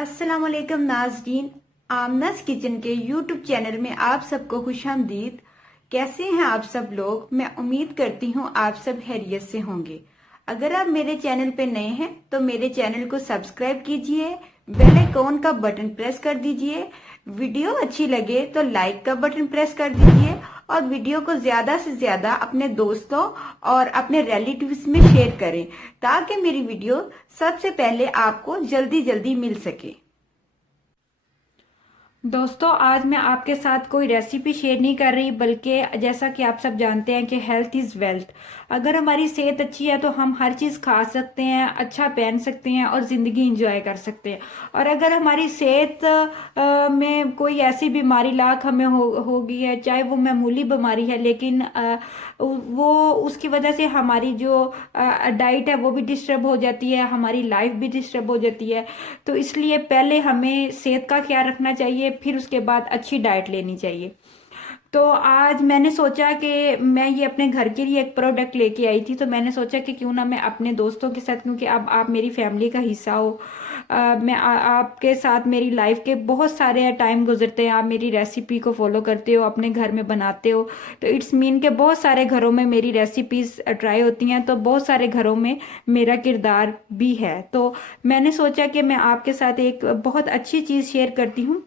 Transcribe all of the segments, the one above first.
अस्सलाम वालेकुम नाज़रीन। आमनास किचन के यूट्यूब चैनल में आप सबको खुशामदीद। कैसे हैं आप सब लोग? मैं उम्मीद करती हूँ आप सब खैरियत से होंगे। अगर आप मेरे चैनल पे नए हैं तो मेरे चैनल को सब्सक्राइब कीजिए, बेल आइकॉन का बटन प्रेस कर दीजिए। वीडियो अच्छी लगे तो लाइक का बटन प्रेस कर दीजिए और वीडियो को ज्यादा से ज्यादा अपने दोस्तों और अपने रिलेटिव्स में शेयर करें ताकि मेरी वीडियो सबसे पहले आपको जल्दी जल्दी मिल सके। दोस्तों, आज मैं आपके साथ कोई रेसिपी शेयर नहीं कर रही, बल्कि जैसा कि आप सब जानते हैं कि हेल्थ इज़ वेल्थ। अगर हमारी सेहत अच्छी है तो हम हर चीज़ खा सकते हैं, अच्छा पहन सकते हैं और ज़िंदगी इंजॉय कर सकते हैं। और अगर हमारी सेहत में कोई ऐसी बीमारी लाख हमें हो गई है, चाहे वो मामूली बीमारी है, लेकिन वो उसकी वजह से हमारी जो डाइट है वो भी डिस्टर्ब हो जाती है, हमारी लाइफ भी डिस्टर्ब हो जाती है। तो इसलिए पहले हमें सेहत का ख्याल रखना चाहिए, फिर उसके बाद अच्छी डाइट लेनी चाहिए। तो आज मैंने सोचा कि मैं ये अपने घर के लिए एक प्रोडक्ट लेके आई थी, तो मैंने सोचा कि क्यों ना मैं अपने दोस्तों के साथ, क्योंकि अब आप मेरी फैमिली का हिस्सा हो। मैं आपके साथ मेरी लाइफ के बहुत सारे टाइम गुजरते हैं, आप मेरी रेसिपी को फॉलो करते हो, अपने घर में बनाते हो। तो इट्स मीन के बहुत सारे घरों में मेरी रेसिपीज ट्राई होती हैं, तो बहुत सारे घरों में मेरा किरदार भी है। तो मैंने सोचा कि मैं आपके साथ एक बहुत अच्छी चीज़ शेयर करती हूँ,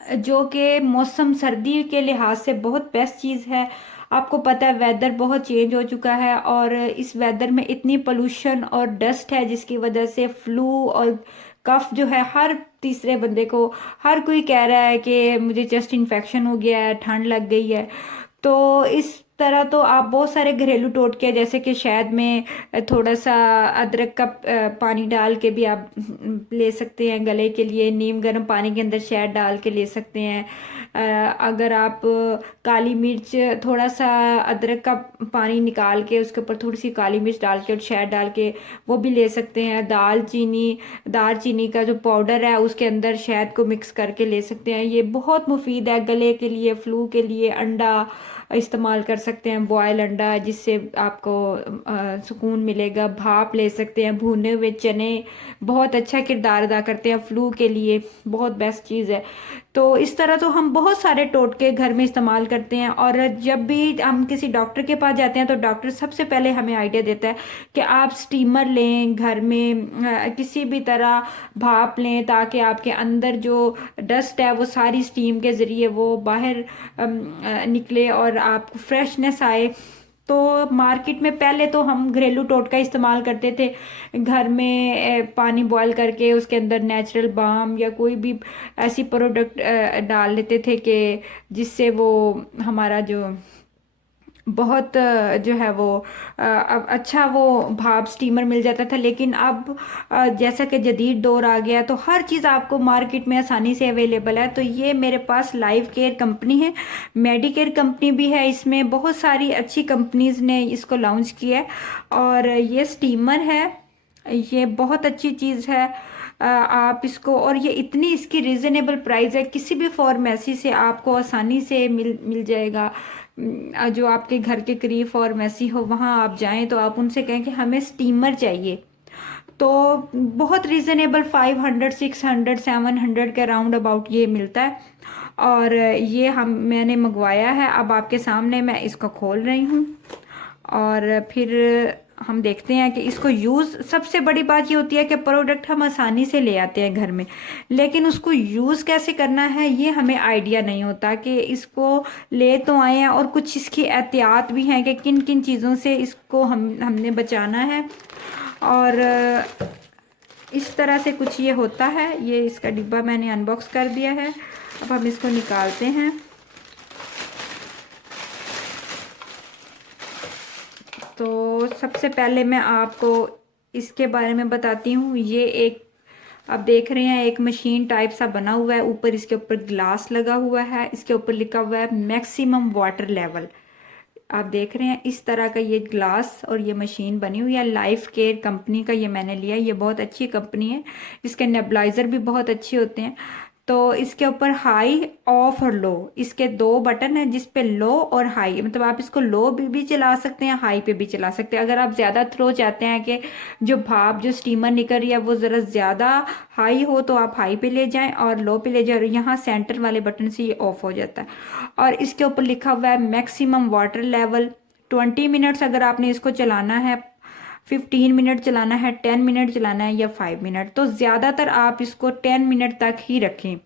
जो कि मौसम सर्दी के लिहाज से बहुत बेस्ट चीज़ है। आपको पता है वेदर बहुत चेंज हो चुका है, और इस वेदर में इतनी पोल्यूशन और डस्ट है जिसकी वजह से फ्लू और कफ जो है हर तीसरे बंदे को, हर कोई कह रहा है कि मुझे चेस्ट इन्फेक्शन हो गया है, ठंड लग गई है। तो इस तरह तो आप बहुत सारे घरेलू टोटके, जैसे कि शहद में थोड़ा सा अदरक का पानी डाल के भी आप ले सकते हैं गले के लिए। नीम गर्म पानी के अंदर शहद डाल के ले सकते हैं। अगर आप काली मिर्च, थोड़ा सा अदरक का पानी निकाल के उसके ऊपर थोड़ी सी काली मिर्च डाल के और शहद डाल के वो भी ले सकते हैं। दालचीनी का जो पाउडर है उसके अंदर शहद को मिक्स करके ले सकते हैं। ये बहुत मुफीद है गले के लिए, फ्लू के लिए। अंडा इस्तेमाल कर सकते हैं, बॉयल अंडा, जिससे आपको सुकून मिलेगा। भाप ले सकते हैं। भुने हुए चने बहुत अच्छा किरदार अदा करते हैं फ्लू के लिए, बहुत बेस्ट चीज़ है। तो इस तरह तो हम बहुत सारे टोटके घर में इस्तेमाल करते हैं। और जब भी हम किसी डॉक्टर के पास जाते हैं तो डॉक्टर सबसे पहले हमें आइडिया देता है कि आप स्टीमर लें घर में, किसी भी तरह भाप लें, ताकि आपके अंदर जो डस्ट है वो सारी स्टीम के ज़रिए वो बाहर निकले और आपको फ्रेशनेस आए। तो मार्केट में पहले तो हम घरेलू टोटका इस्तेमाल करते थे, घर में पानी बॉयल करके उसके अंदर नेचुरल बाम या कोई भी ऐसी प्रोडक्ट डाल लेते थे कि जिससे वो हमारा जो बहुत जो है वो अब अच्छा वो भाप स्टीमर मिल जाता था। लेकिन अब जैसा कि जदीद दौर आ गया तो हर चीज़ आपको मार्केट में आसानी से अवेलेबल है। तो ये मेरे पास लाइफ केयर कंपनी है, मेडिकेयर कंपनी भी है, इसमें बहुत सारी अच्छी कंपनीज ने इसको लॉन्च किया है। और ये स्टीमर है, ये बहुत अच्छी चीज़ है। आप इसको, और ये इतनी इसकी रिजनेबल प्राइस है, किसी भी फार्मेसी से आपको आसानी से मिल जाएगा। जो आपके घर के करीब फार्मेसी हो वहाँ आप जाएं तो आप उनसे कहें कि हमें स्टीमर चाहिए, तो बहुत रीज़नेबल 500 600 700 के राउंड अबाउट ये मिलता है। और ये मैंने मंगवाया है। अब आपके सामने मैं इसको खोल रही हूँ और फिर हम देखते हैं कि इसको यूज़, सबसे बड़ी बात ये होती है कि प्रोडक्ट हम आसानी से ले आते हैं घर में, लेकिन उसको यूज़ कैसे करना है ये हमें आइडिया नहीं होता। कि इसको ले तो आए हैं और कुछ इसकी एहतियात भी हैं कि किन किन चीज़ों से इसको हमने बचाना है। और इस तरह से कुछ ये होता है। ये इसका डिब्बा मैंने अनबॉक्स कर दिया है, अब हम इसको निकालते हैं। तो सबसे पहले मैं आपको इसके बारे में बताती हूँ। ये एक, आप देख रहे हैं, एक मशीन टाइप सा बना हुआ है, ऊपर इसके ऊपर ग्लास लगा हुआ है, इसके ऊपर लिखा हुआ है मैक्सिमम वाटर लेवल। आप देख रहे हैं इस तरह का ये ग्लास और ये मशीन बनी हुई है। लाइफ केयर कंपनी का ये मैंने लिया, ये बहुत अच्छी कंपनी है, इसके नेबुलाइजर भी बहुत अच्छे होते हैं। तो इसके ऊपर हाई, ऑफ और लो, इसके दो बटन है जिस पे लो और हाई, मतलब आप इसको लो भी चला सकते हैं, हाई पे भी चला सकते हैं। अगर आप ज़्यादा थ्रो चाहते हैं कि जो भाप जो स्टीमर निकल रही है वो ज़रा ज़्यादा हाई हो तो आप हाई पे ले जाएं और लो पे ले जाएं, और यहाँ सेंटर वाले बटन से ये ऑफ हो जाता है। और इसके ऊपर लिखा हुआ है मैक्सिमम वाटर लेवल 20 मिनट्स अगर आपने इसको चलाना है, 15 मिनट चलाना है, 10 मिनट चलाना है या 5 मिनट। तो ज़्यादातर आप इसको 10 मिनट तक ही रखें,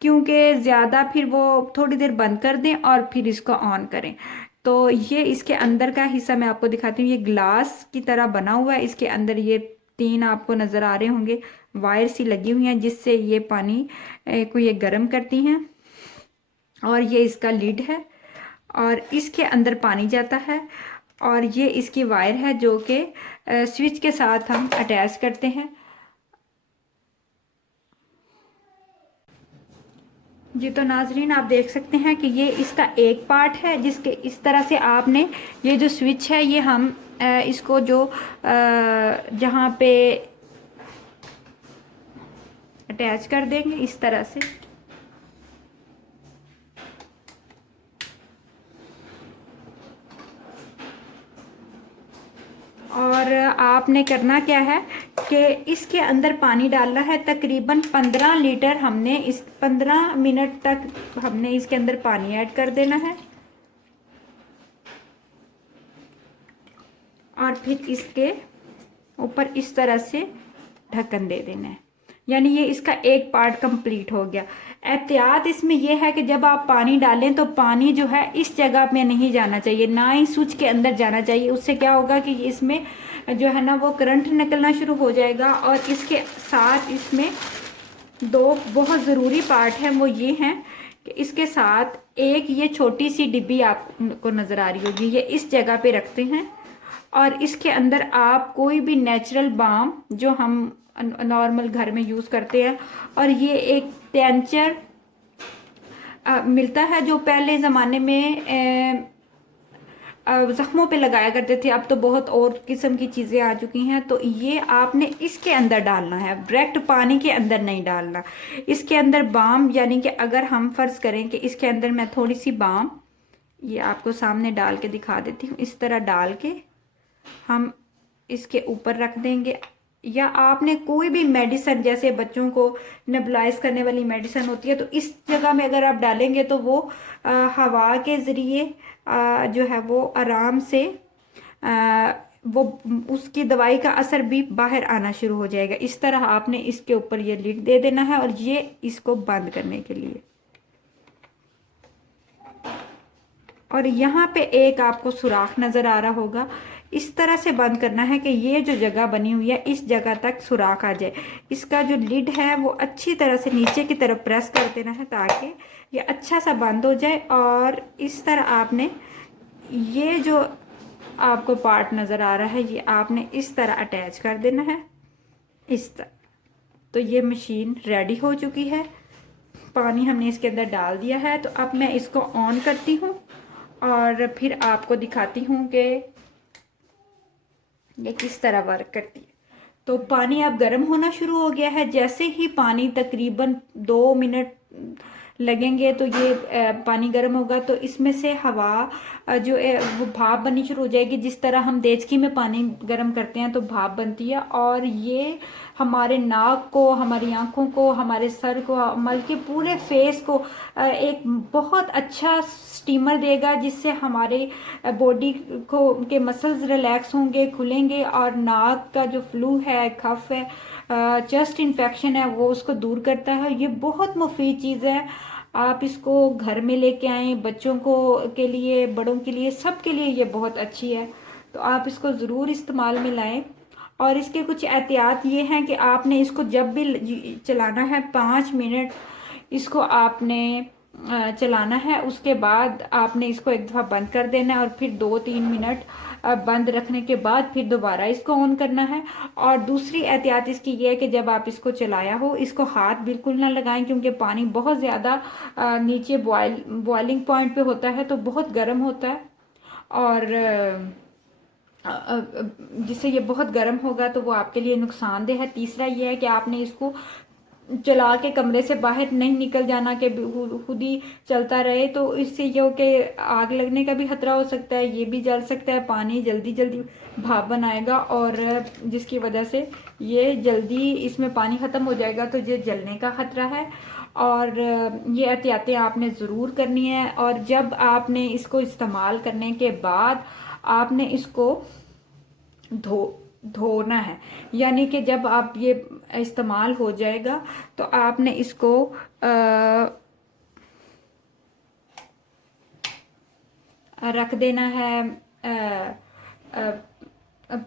क्योंकि ज़्यादा फिर वो थोड़ी देर बंद कर दें और फिर इसको ऑन करें। तो ये इसके अंदर का हिस्सा मैं आपको दिखाती हूँ, ये ग्लास की तरह बना हुआ है। इसके अंदर ये 3 आपको नज़र आ रहे होंगे वायर सी लगी हुई हैं जिससे ये पानी को ये गर्म करती हैं। और ये इसका लिड है और इसके अंदर पानी जाता है, और ये इसकी वायर है जो कि स्विच के साथ हम अटैच करते हैं। जी तो नाजरीन आप देख सकते हैं कि ये इसका एक पार्ट है जिसके इस तरह से आपने ये जो स्विच है ये हम इसको जो जहाँ पे अटैच कर देंगे इस तरह से। और आपने करना क्या है कि इसके अंदर पानी डालना है, तकरीबन 15 लीटर हमने इस 15 मिनट तक हमने इसके अंदर पानी ऐड कर देना है, और फिर इसके ऊपर इस तरह से ढक्कन दे देना है। यानी ये इसका एक पार्ट कंप्लीट हो गया। एहतियात इसमें यह है कि जब आप पानी डालें तो पानी जो है इस जगह में नहीं जाना चाहिए, ना ही स्विच के अंदर जाना चाहिए। उससे क्या होगा कि इसमें जो है ना वो करंट निकलना शुरू हो जाएगा। और इसके साथ इसमें दो बहुत ज़रूरी पार्ट हैं, वो ये हैं कि इसके साथ एक ये छोटी सी डिब्बी आपको नज़र आ रही होगी, ये इस जगह पे रखते हैं। और इसके अंदर आप कोई भी नेचुरल बाम जो हम नॉर्मल घर में यूज़ करते हैं, और ये एक टेंचर मिलता है जो पहले ज़माने में ज़ख्मों पे लगाया करते थे। अब तो बहुत और किस्म की चीज़ें आ चुकी हैं। तो ये आपने इसके अंदर डालना है, डायरेक्ट पानी के अंदर नहीं डालना। इसके अंदर बाम, यानी कि अगर हम फ़र्ज़ करें कि इसके अंदर मैं थोड़ी सी बाम ये आपको सामने डाल के दिखा देती हूँ, इस तरह डाल के हम इसके ऊपर रख देंगे। या आपने कोई भी मेडिसिन, जैसे बच्चों को नेबुलाइज करने वाली मेडिसिन होती है, तो इस जगह में अगर आप डालेंगे तो वो हवा के ज़रिए जो है वो आराम से वो उसकी दवाई का असर भी बाहर आना शुरू हो जाएगा। इस तरह आपने इसके ऊपर ये लिड दे देना है, और ये इसको बंद करने के लिए। और यहाँ पे एक आपको सुराख नज़र आ रहा होगा, इस तरह से बंद करना है कि ये जो जगह बनी हुई है इस जगह तक सुराख आ जाए। इसका जो लिड है वो अच्छी तरह से नीचे की तरफ प्रेस कर देना है ताकि ये अच्छा सा बंद हो जाए। और इस तरह आपने ये जो आपको पार्ट नज़र आ रहा है ये आपने इस तरह अटैच कर देना है, इस तरह। तो ये मशीन रेडी हो चुकी है, पानी हमने इसके अंदर डाल दिया है। तो अब मैं इसको ऑन करती हूँ और फिर आपको दिखाती हूँ कि ये किस तरह वर्क करती है। तो पानी अब गर्म होना शुरू हो गया है। जैसे ही पानी तकरीबन 2 मिनट लगेंगे तो ये पानी गर्म होगा, तो इसमें से हवा जो वो भाप बननी शुरू हो जाएगी। जिस तरह हम देचकी में पानी गर्म करते हैं तो भाप बनती है, और ये हमारे नाक को, हमारी आंखों को, हमारे सर को, बल्कि पूरे फेस को एक बहुत अच्छा स्टीमर देगा, जिससे हमारे बॉडी को के मसल्स रिलैक्स होंगे, खुलेंगे, और नाक का जो फ्लू है, कफ है, चेस्ट इन्फेक्शन है, वो उसको दूर करता है। ये बहुत मुफीद चीज़ है। आप इसको घर में लेके आएँ, बच्चों को के लिए, बड़ों के लिए, सब के लिए ये बहुत अच्छी है। तो आप इसको ज़रूर इस्तेमाल में लाएं। और इसके कुछ एहतियात ये हैं कि आपने इसको जब भी चलाना है 5 मिनट इसको आपने चलाना है, उसके बाद आपने इसको एक दफ़ा बंद कर देना है, और फिर 2-3 मिनट बंद रखने के बाद फिर दोबारा इसको ऑन करना है। और दूसरी एहतियात इसकी ये है कि जब आप इसको चलाया हो, इसको हाथ बिल्कुल ना लगाएं, क्योंकि पानी बहुत ज़्यादा नीचे बॉइलिंग पॉइंट पे होता है, तो बहुत गर्म होता है, और जिससे ये बहुत गर्म होगा तो वो आपके लिए नुकसानदेह है। तीसरा ये है कि आपने इसको चला के कमरे से बाहर नहीं निकल जाना कि खुद ही चलता रहे, तो इससे ये हो कि आग लगने का भी खतरा हो सकता है, ये भी जल सकता है, पानी जल्दी जल्दी भाप बनाएगा और जिसकी वजह से ये जल्दी इसमें पानी ख़त्म हो जाएगा, तो ये जलने का खतरा है। और ये एहतियातें आपने ज़रूर करनी है। और जब आपने इसको इस्तेमाल करने के बाद आपने इसको धोना है, यानी कि जब आप ये इस्तेमाल हो जाएगा तो आपने इसको रख देना है,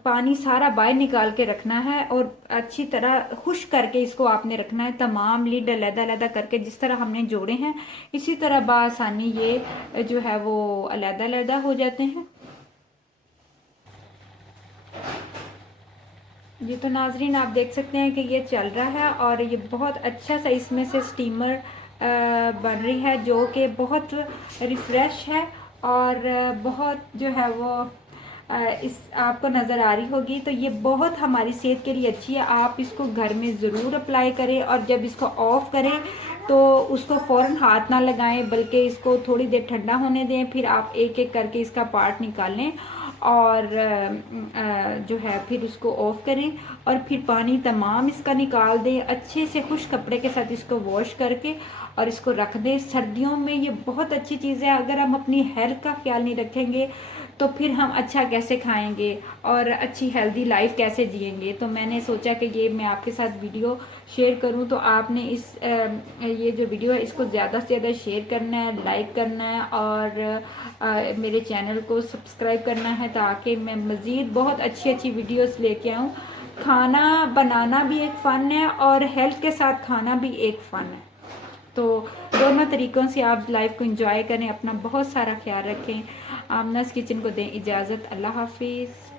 पानी सारा बाहर निकाल के रखना है और अच्छी तरह खुश करके इसको आपने रखना है। तमाम लीड अलग-अलग करके जिस तरह हमने जोड़े हैं इसी तरह बआसानी ये जो है वो अलग-अलग हो जाते हैं। ये तो नाजरीन आप देख सकते हैं कि ये चल रहा है और ये बहुत अच्छा सा इसमें से स्टीमर बन रही है जो कि बहुत रिफ़्रेश है और बहुत जो है वो इस आपको नज़र आ रही होगी। तो ये बहुत हमारी सेहत के लिए अच्छी है, आप इसको घर में ज़रूर अप्लाई करें और जब इसको ऑफ़ करें तो उसको फ़ौरन हाथ ना लगाएं बल्कि इसको थोड़ी देर ठंडा होने दें, फिर आप एक एक करके इसका पार्ट निकाल लें और जो है फिर उसको ऑफ़ करें और फिर पानी तमाम इसका निकाल दें, अच्छे से खुश कपड़े के साथ इसको वॉश करके और इसको रख दें। सर्दियों में ये बहुत अच्छी चीज़ है, अगर हम अपनी हेल्थ का ख्याल नहीं रखेंगे तो फिर हम अच्छा कैसे खाएंगे और अच्छी हेल्दी लाइफ कैसे जिएंगे। तो मैंने सोचा कि ये मैं आपके साथ वीडियो शेयर करूं, तो आपने ये जो वीडियो है इसको ज़्यादा से ज़्यादा शेयर करना है, लाइक करना है और मेरे चैनल को सब्सक्राइब करना है ताकि मैं मज़ीद बहुत अच्छी अच्छी वीडियोस लेके आऊँ। खाना बनाना भी एक फ़न है और हेल्थ के साथ खाना भी एक फ़न है, तो दोनों तरीक़ों से आप लाइफ को एंजॉय करें, अपना बहुत सारा ख्याल रखें। आमनाज़ किचन को दें इजाज़त, अल्लाह हाफिज़।